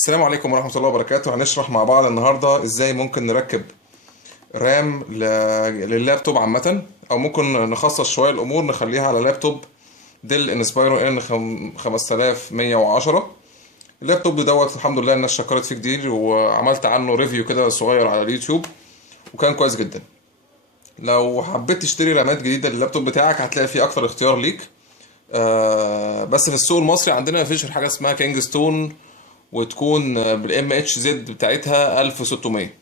السلام عليكم ورحمة الله وبركاته. هنشرح مع بعض النهاردة ازاي ممكن نركب رام لللابتوب عامة، او ممكن نخصص شوية الامور نخليها على لابتوب ديل انسبايرو ان 5110. اللابتوب دوت الحمد لله الناس شكرت فيه كتير، وعملت عنه ريفيو كده صغير على اليوتيوب وكان كويس جدا. لو حبيت تشتري رامات جديدة لللابتوب بتاعك هتلاقي فيه اكتر اختيار ليك. بس في السوق المصري عندنا مفيش غير حاجة اسمها كينجستون، وتكون بالام اتش زد بتاعتها 1600.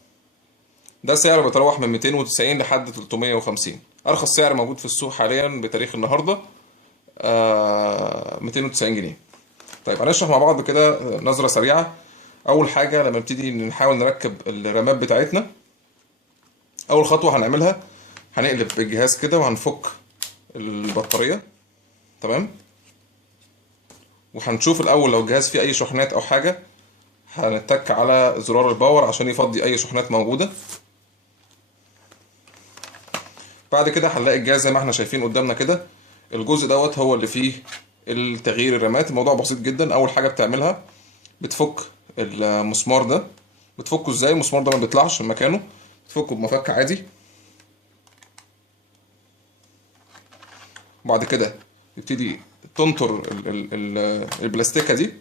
ده سعر بيتراوح من 290 لحد 350. ارخص سعر موجود في السوق حاليا بتاريخ النهارده 290 جنيه. طيب هنشرح مع بعض كده نظرة سريعة. اول حاجة لما نبتدي نحاول نركب الرامات بتاعتنا، اول خطوة هنعملها هنقلب الجهاز كده وهنفك البطارية. تمام. وهنشوف الاول لو الجهاز فيه اي شحنات او حاجة، هنتك على زرار الباور عشان يفضي اي شحنات موجودة. بعد كده هنلاقي الجهاز زي ما احنا شايفين قدامنا كده. الجزء دوت هو اللي فيه التغيير الرامات. الموضوع بسيط جدا. اول حاجة بتعملها بتفك المسمار ده. بتفكه ازاي؟ المسمار ده ما بيطلعش من مكانه، بتفكه بمفك عادي. وبعد كده تبتدي تنطر البلاستيكة دي،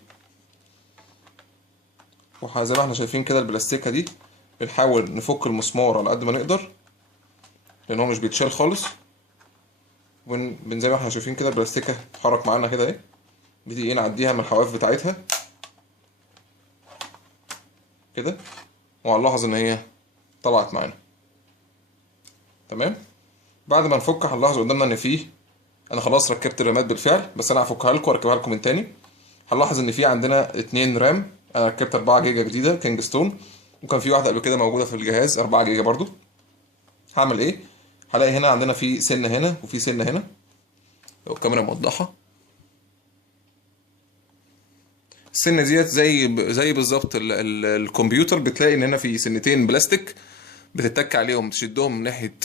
وزي ما احنا شايفين كده البلاستيكة دي بنحاول نفك المسمار على قد ما نقدر لان هو مش بيتشال خالص. زي ما احنا شايفين كده البلاستيكة تتحرك معانا كده اهي، نبتدي نعديها من الحواف بتاعتها كده، وهنلاحظ ان هي طلعت معانا. تمام. بعد ما نفك هنلاحظ قدامنا ان فيه، انا خلاص ركبت الرامات بالفعل بس انا هفكها لكم واركبها لكم من تاني. هنلاحظ ان في عندنا 2 رام. انا ركبت 4 جيجا جديده كينجستون، وكان في واحده قبل كده موجوده في الجهاز 4 جيجا برضو. هعمل ايه؟ هلاقي هنا عندنا في سنه هنا وفي سنه هنا، لو الكاميرا موضحه. السنه ديت زي بالظبط الكمبيوتر، بتلاقي ان هنا في سنتين بلاستيك بتتك عليهم تشدهم من ناحيه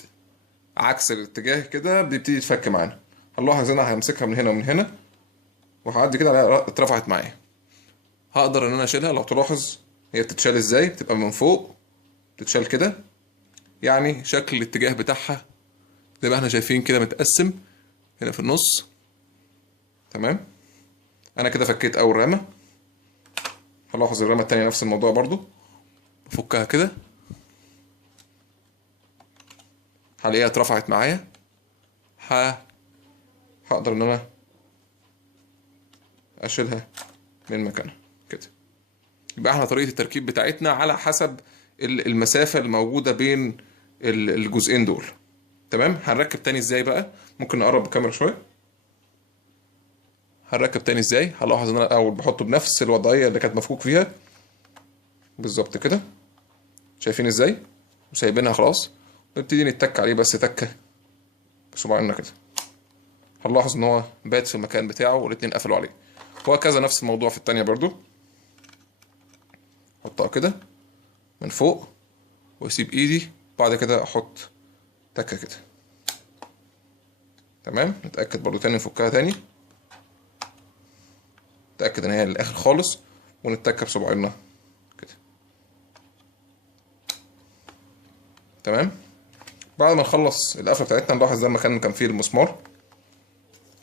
عكس الاتجاه كده، بيبتدي يتفك معانا. هنلاحظ انا همسكها من هنا ومن هنا وهعدي كده عليها، اترفعت معايا. هقدر ان انا اشيلها. لو تلاحظ هي بتتشال ازاي، بتبقى من فوق بتتشال كده، يعني شكل الاتجاه بتاعها زي ما احنا شايفين كده متقسم هنا في النص. تمام. انا كده فكيت اول رامه. هلاحظ الرامه التانية نفس الموضوع برضو، بفكها كده هلاقيها اترفعت معايا. هقدر ان انا اشيلها من مكانها كده. يبقى احنا طريقه التركيب بتاعتنا على حسب المسافه الموجوده بين الجزئين دول. تمام. هنركب تاني ازاي بقى؟ ممكن نقرب الكاميرا شويه. هنركب تاني ازاي؟ هلاحظ ان انا الاول بحطه بنفس الوضعيه اللي كانت مفكوك فيها بالظبط كده. شايفين ازاي؟ وسايبينها خلاص. نبتدي نتك عليه بس تكه بصباعنا كده. هنلاحظ ان هو بات في المكان بتاعه والاتنين قفلوا عليه. وهكذا نفس الموضوع في التانية برضو. احطها كده من فوق واسيب ايدي، بعد كده احط تكه كده. تمام. نتاكد برضو تاني، نفكها تاني، نتاكد ان هي للاخر خالص، ونتك بصباعنا كده. تمام. بعد ما نخلص القفله بتاعتنا نلاحظ ده المكان اللي كان فيه المسمار.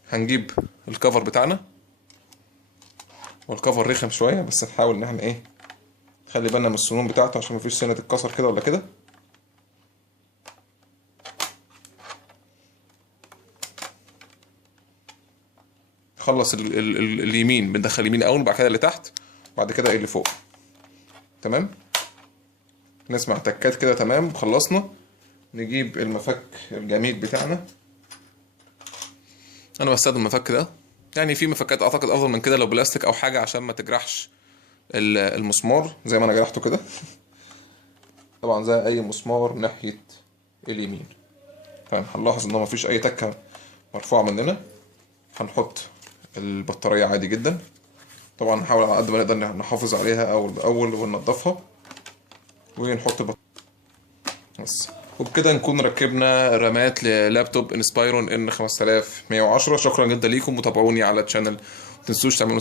هنجيب الكفر بتاعنا، والكفر رخم شويه بس نحاول ان احنا ايه نخلي بالنا من السنون بتاعته عشان مفيش سنه تتكسر كده ولا كده. نخلص اليمين، بندخل اليمين اول، بعد كده اللي تحت، بعد كده اللي فوق. تمام. نسمع تكات كده. تمام. خلصنا. نجيب المفك الجميل بتاعنا. انا بستخدم المفك ده، يعني في مفكات اعتقد افضل من كده لو بلاستيك او حاجه عشان ما تجرحش المسمار زي ما انا جرحته كده. طبعا زي اي مسمار ناحيه اليمين. تمام. هنلاحظ ان هو مفيش اي تكه مرفوعه مننا. هنحط البطاريه عادي جدا. طبعا نحاول على قد ما نقدر نحافظ عليها اول باول وننضفها ونحط بس. وبكده نكون ركبنا رامات للابتوب انسبايرون ان 5110. شكرا جدا ليكم، وتابعوني على الشانل. متنسوش تعملوا